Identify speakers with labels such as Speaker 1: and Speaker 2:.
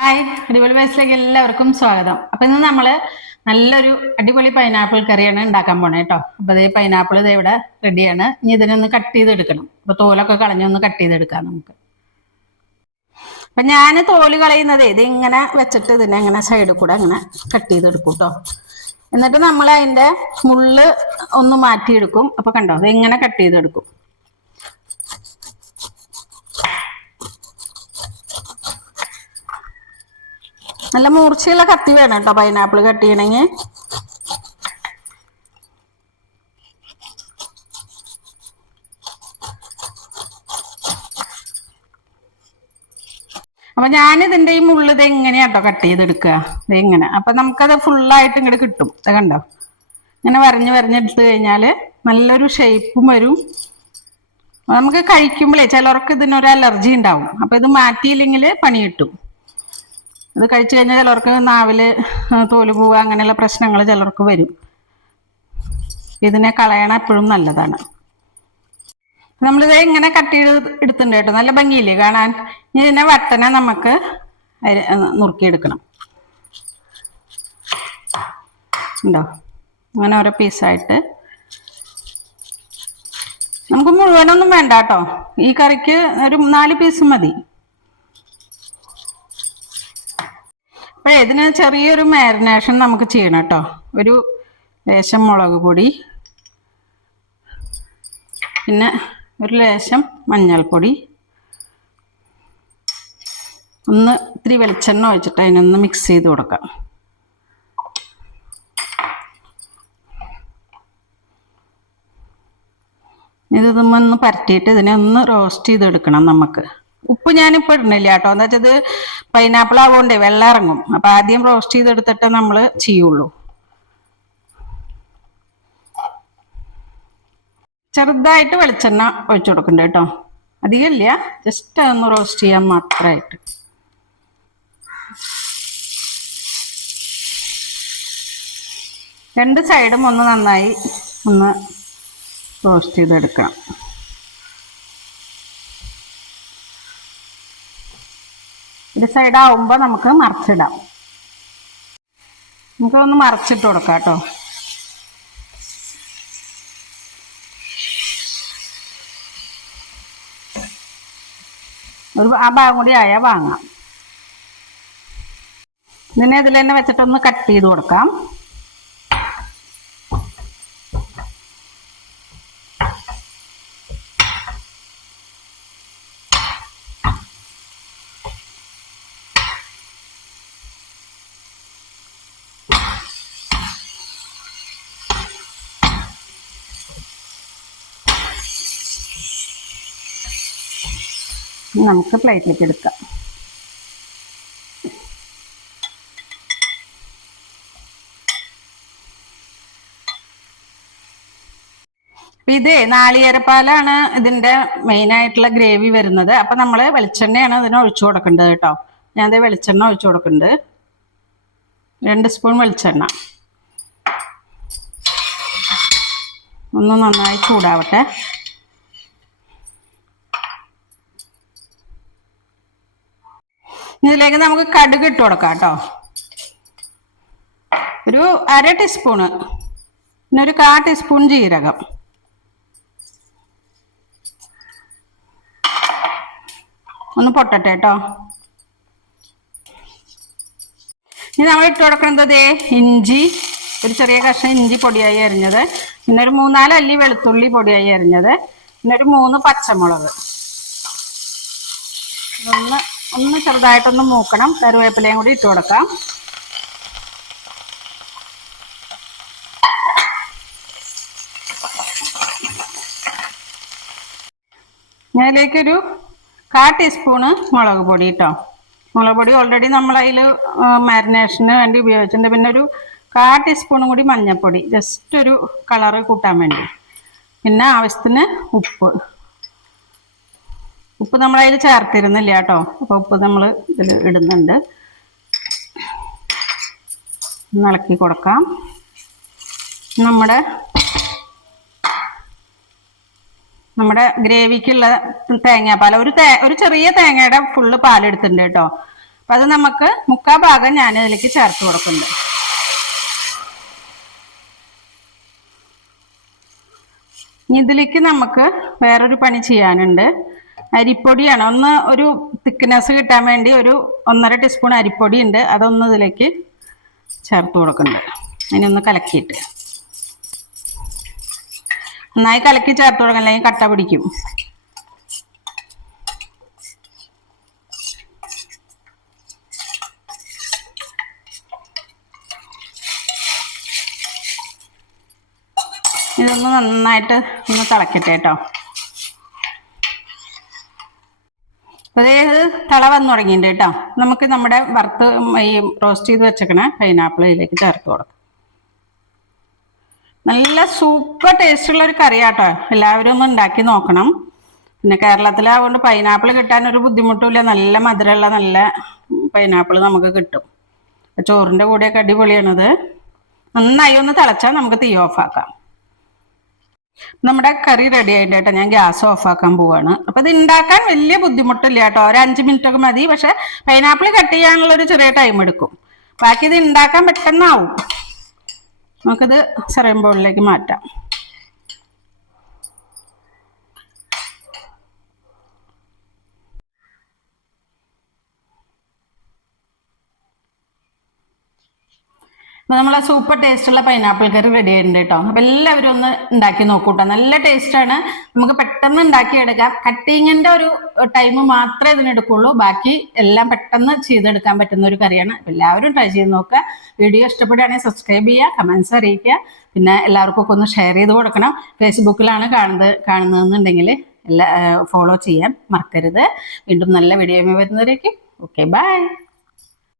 Speaker 1: Hi അടിപൊളി വയസ്സിലേക്ക് എല്ലാവർക്കും സ്വാഗതം. അപ്പൊ ഇന്ന് നമ്മൾ നല്ലൊരു അടിപൊളി പൈനാപ്പിൾ കറിയാണ് ഉണ്ടാക്കാൻ പോണേ കേട്ടോ അപ്പൊ അതേ പൈനാപ്പിൾ ഇതേ ഇവിടെ റെഡിയാണ് ഇനി ഇതിനൊന്ന് കട്ട് ചെയ്തെടുക്കണം. അപ്പൊ തോലൊക്കെ കളഞ്ഞൊന്ന് കട്ട് ചെയ്തെടുക്കാം നമുക്ക്. അപ്പൊ ഞാൻ തോൽ കളയുന്നത് ഇത് ഇങ്ങനെ വെച്ചിട്ട് ഇതിനെ ഇങ്ങനെ സൈഡിൽ കൂടെ ഇങ്ങനെ കട്ട് ചെയ്തെടുക്കും കേട്ടോ എന്നിട്ട് നമ്മൾ അതിന്റെ മുള്ള് ഒന്ന് മാറ്റിയെടുക്കും. അപ്പൊ കണ്ടോ ഇത് ഇങ്ങനെ കട്ട് ചെയ്തെടുക്കും. നല്ല മൂർച്ചയുള്ള കത്തി വേണം കേട്ടോ പൈനാപ്പിൾ കട്ട് ചെയ്യണമെങ്കിൽ അപ്പൊ ഞാനിതിന്റെ ഈ മുള്ള് ഇത് എങ്ങനെയാട്ടോ കട്ട് ചെയ്തെടുക്കുക? ഇത് എങ്ങനെ? അപ്പൊ നമുക്കത് ഫുള്ളായിട്ട് ഇങ്ങോട്ട് കിട്ടും. ഇത് കണ്ടോ? ഇങ്ങനെ വരഞ്ഞ് വരഞ്ഞെടുത്ത് കഴിഞ്ഞാൽ നല്ലൊരു ഷേപ്പും വരും. നമുക്ക് കഴിക്കുമ്പോഴേ ചിലർക്ക് ഇതിനൊരു അലർജി ഉണ്ടാവും. അപ്പൊ ഇത് മാറ്റിയില്ലെങ്കിൽ പണി കിട്ടും. ഇത് കഴിച്ചു കഴിഞ്ഞാൽ ചിലർക്ക് നാവിൽ തോൽ പോവുക അങ്ങനെയുള്ള പ്രശ്നങ്ങൾ ചിലർക്ക് വരും. ഇതിനെ കളയണ എപ്പോഴും നല്ലതാണ്. നമ്മളിത് ഇങ്ങനെ കട്ട് ചെയ്ത് എടുത്തിട്ടുണ്ട് കേട്ടോ. നല്ല ഭംഗിയില്ലേ കാണാൻ? ഇനി ഇതിനെ വട്ടനെ നമുക്ക് നുറുക്കിയെടുക്കണം. ഉണ്ടോ? അങ്ങനെ ഓരോ പീസായിട്ട്. നമുക്ക് മുഴുവനൊന്നും വേണ്ട കേട്ടോ. ഈ കറിക്ക് ഒരു നാല് പീസ് മതി. അപ്പോഴേ ഇതിന് ചെറിയൊരു മാരിനേഷൻ നമുക്ക് ചെയ്യണം കേട്ടോ. ഒരു ലേശം മുളക് പൊടി. പിന്നെ ഒരു ലേശം മഞ്ഞൾപ്പൊടി. ഒന്ന് ഇത്തിരി വെളിച്ചെണ്ണ ഒഴിച്ചിട്ട് അതിനൊന്ന് മിക്സ് ചെയ്ത് കൊടുക്കാം. ഇത് ഇതൊന്ന് പരട്ടിയിട്ട് ഇതിനെ ഒന്ന് റോസ്റ്റ് ചെയ്തെടുക്കണം നമുക്ക്. ഉപ്പ് ഞാനിപ്പോൾ ഇടണില്ല കേട്ടോ. എന്താ വെച്ചത് പൈനാപ്പിൾ ആവുകൊണ്ടേ വെള്ളം ഇറങ്ങും. അപ്പൊ ആദ്യം റോസ്റ്റ് ചെയ്തെടുത്തിട്ട് നമ്മൾ ചെയ്യുള്ളൂ. ചെറുതായിട്ട് വെളിച്ചെണ്ണ ഒഴിച്ചു കൊടുക്കണ്ട കേട്ടോ. അധികമില്ല ജസ്റ്റ് ഒന്ന് റോസ്റ്റ് ചെയ്യാൻ മാത്രമായിട്ട് രണ്ട് സൈഡും ഒന്ന് നന്നായി ഒന്ന് റോസ്റ്റ് ചെയ്തെടുക്കണം. ഒരു സൈഡ് ആവുമ്പോൾ നമുക്ക് മറിച്ചിടാം. നമുക്കൊന്ന് മറിച്ചിട്ട് കൊടുക്കാം കേട്ടോ. ഒരു ആ ഭാഗം കൂടി ആയാൽ വാങ്ങാം. ഇതിനെ ഇതിൽ തന്നെ വെച്ചിട്ടൊന്ന് കട്ട് ചെയ്ത് കൊടുക്കാം. നമുക്ക് പ്ലേറ്റിലേക്ക് എടുക്കാം. ഇതേ നാളികേരപ്പാലാണ് ഇതിന്റെ മെയിൻ ആയിട്ടുള്ള ഗ്രേവി വരുന്നത്. അപ്പൊ നമ്മൾ വെളിച്ചെണ്ണയാണ് ഇതിന് ഒഴിച്ചു കൊടുക്കേണ്ടത് കേട്ടോ. ഞാൻ ദേ വെളിച്ചെണ്ണ ഒഴിച്ചു കൊടുക്കുന്നുണ്ട്. രണ്ട് സ്പൂൺ വെളിച്ചെണ്ണ. ഒന്ന് നന്നായി ചൂടാവട്ടെ. ഇതിലേക്ക് നമുക്ക് കടുക് ഇട്ട് കൊടുക്കാം കേട്ടോ. ഒരു അര ടീസ്പൂണ്. പിന്നെ ഒരു കാ ടീസ്പൂൺ ജീരകം. ഒന്ന് പൊട്ടട്ടെ കേട്ടോ. ഇനി നമ്മൾ ഇട്ട് കൊടുക്കുന്നത് ഇഞ്ചി. ഒരു ചെറിയ കഷ്ണം ഇഞ്ചി പൊടിയായി അരിഞ്ഞത്. പിന്നെ ഒരു മൂന്നാൽ അല്ലി വെളുത്തുള്ളി പൊടിയായി അരിഞ്ഞത്. പിന്നെ ഒരു മൂന്ന് പച്ചമുളക്. ഒന്ന് ഒന്ന് ചെറുതായിട്ടൊന്ന് മൂക്കണം. കറിവേപ്പിലയും കൂടി ഇട്ട് കൊടുക്കാം. ഇതിലേക്കൊരു കാ ടീസ്പൂണ് മുളക് പൊടി കേട്ടോ മുളക് പൊടി ഓൾറെഡി നമ്മൾ അതിൽ മാരിനേഷന് വേണ്ടി ഉപയോഗിച്ചിട്ടുണ്ട്. പിന്നെ ഒരു കാ ടീസ്പൂണും കൂടി മഞ്ഞൾപ്പൊടി. ജസ്റ്റ് ഒരു കളറ് കൂട്ടാൻ വേണ്ടി. പിന്നെ ആവശ്യത്തിന് ഉപ്പ്. ഉപ്പ് നമ്മൾ അതിൽ ചേർത്തിരുന്നില്ല കേട്ടോ. അപ്പോൾ ഉപ്പ് നമ്മൾ ഇതിൽ ഇടുന്നുണ്ട്. ഇളക്കി കൊടുക്കാം. നമ്മുടെ നമ്മുടെ ഗ്രേവിക്കുള്ള തേങ്ങാപ്പാൽ. ഒരു തേ ഒരു ചെറിയ തേങ്ങയുടെ ഫുള്ള് പാലെടുത്തിട്ടുണ്ട് കേട്ടോ. അപ്പം അത് നമുക്ക് മുക്കാ ഭാഗം ഞാൻ ഇതിലേക്ക് ചേർത്ത് കൊടുക്കുന്നുണ്ട്. ഇതിലേക്ക് നമുക്ക് വേറൊരു പണി ചെയ്യാനുണ്ട്. അരിപ്പൊടിയാണ്. ഒന്ന് ഒരു തിക്നെസ് കിട്ടാൻ വേണ്ടി ഒരു ഒന്നര ടീസ്പൂൺ അരിപ്പൊടി ഉണ്ട്. അതൊന്ന് ഇതിലേക്ക് ചേർത്ത് കൊടുക്കുന്നുണ്ട്. അതിനൊന്ന് കലക്കിയിട്ട്. നന്നായി കലക്കി ചേർത്ത് കൊടുക്കണം. അല്ലെങ്കിൽ കട്ട പിടിക്കും. ഇതൊന്ന് നന്നായിട്ട് ഒന്ന് തിളക്കട്ടെ കേട്ടോ. അതായത് തള വന്നു തുടങ്ങിയിട്ടുണ്ട് കേട്ടോ. നമുക്ക് നമ്മുടെ വറുത്ത് ഈ റോസ്റ്റ് ചെയ്ത് വെച്ചേക്കണ പൈനാപ്പിൾ ഇതിലേക്ക് ചേർത്ത് കൊടുക്കാം. നല്ല സൂപ്പർ ടേസ്റ്റ് ഉള്ള ഒരു കറിയാട്ടോ. എല്ലാവരും ഒന്ന് ഉണ്ടാക്കി നോക്കണം. പിന്നെ കേരളത്തിലാവുകൊണ്ട് പൈനാപ്പിൾ കിട്ടാൻ ഒരു ബുദ്ധിമുട്ടുമില്ല. നല്ല മധുരമുള്ള നല്ല പൈനാപ്പിൾ നമുക്ക് കിട്ടും. ചോറിന്റെ കൂടെയൊക്കെ അടിപൊളിയാണത്. നന്നായി ഒന്ന് തിളച്ചാൽ നമുക്ക് തീ ഓഫാക്കാം നമ്മുടെ കറി റെഡി ആയിട്ട് ഞാൻ ഗ്യാസ് ഓഫ് ആക്കാൻ പോവാണ്. അപ്പൊ ഇത് ഉണ്ടാക്കാൻ വലിയ ബുദ്ധിമുട്ടില്ല കേട്ടോ. ഒരു അഞ്ച് മിനിറ്റ് ഒക്കെ മതി. പക്ഷെ പൈനാപ്പിൾ കട്ട് ചെയ്യാനുള്ള ഒരു ചെറിയ ടൈം എടുക്കും. ബാക്കി ഇത് ഉണ്ടാക്കാൻ പെട്ടെന്നാവും. നമുക്കിത് ബോളിലേക്ക് മാറ്റാം. അപ്പോൾ ആ സൂപ്പർ ടേസ്റ്റുള്ള പൈനാപ്പിൾ കറി റെഡി ആയിട്ടുണ്ട് കേട്ടോ അപ്പോൾ എല്ലാവരും ഒന്ന് ഉണ്ടാക്കി നോക്കൂട്ടോ. നല്ല ടേസ്റ്റാണ് നമുക്ക് പെട്ടെന്ന് ഉണ്ടാക്കിയെടുക്കാം. കട്ടിങ്ങിന്റെ ഒരു ടൈം മാത്രമേ ഇതിനെടുക്കുള്ളൂ. ബാക്കി എല്ലാം പെട്ടെന്ന് ചെയ്തെടുക്കാൻ പറ്റുന്ന ഒരു കറിയാണ്. എല്ലാവരും ട്രൈ ചെയ്ത് നോക്കുക വീഡിയോ ഇഷ്ടപ്പെടുകയാണെങ്കിൽ സബ്സ്ക്രൈബ് ചെയ്യുക കമൻസ് അറിയിക്കുക. പിന്നെ എല്ലാവർക്കും ഒക്കെ ഒന്ന് ഷെയർ ചെയ്ത് കൊടുക്കണം. ഫേസ്ബുക്കിലാണ് കാണുന്നത് കാണുന്നതെന്നുണ്ടെങ്കിൽ എല്ലാ ഫോളോ ചെയ്യാൻ മറക്കരുത്. വീണ്ടും നല്ല വീഡിയോ വരുന്നവരേക്ക്. Okay bye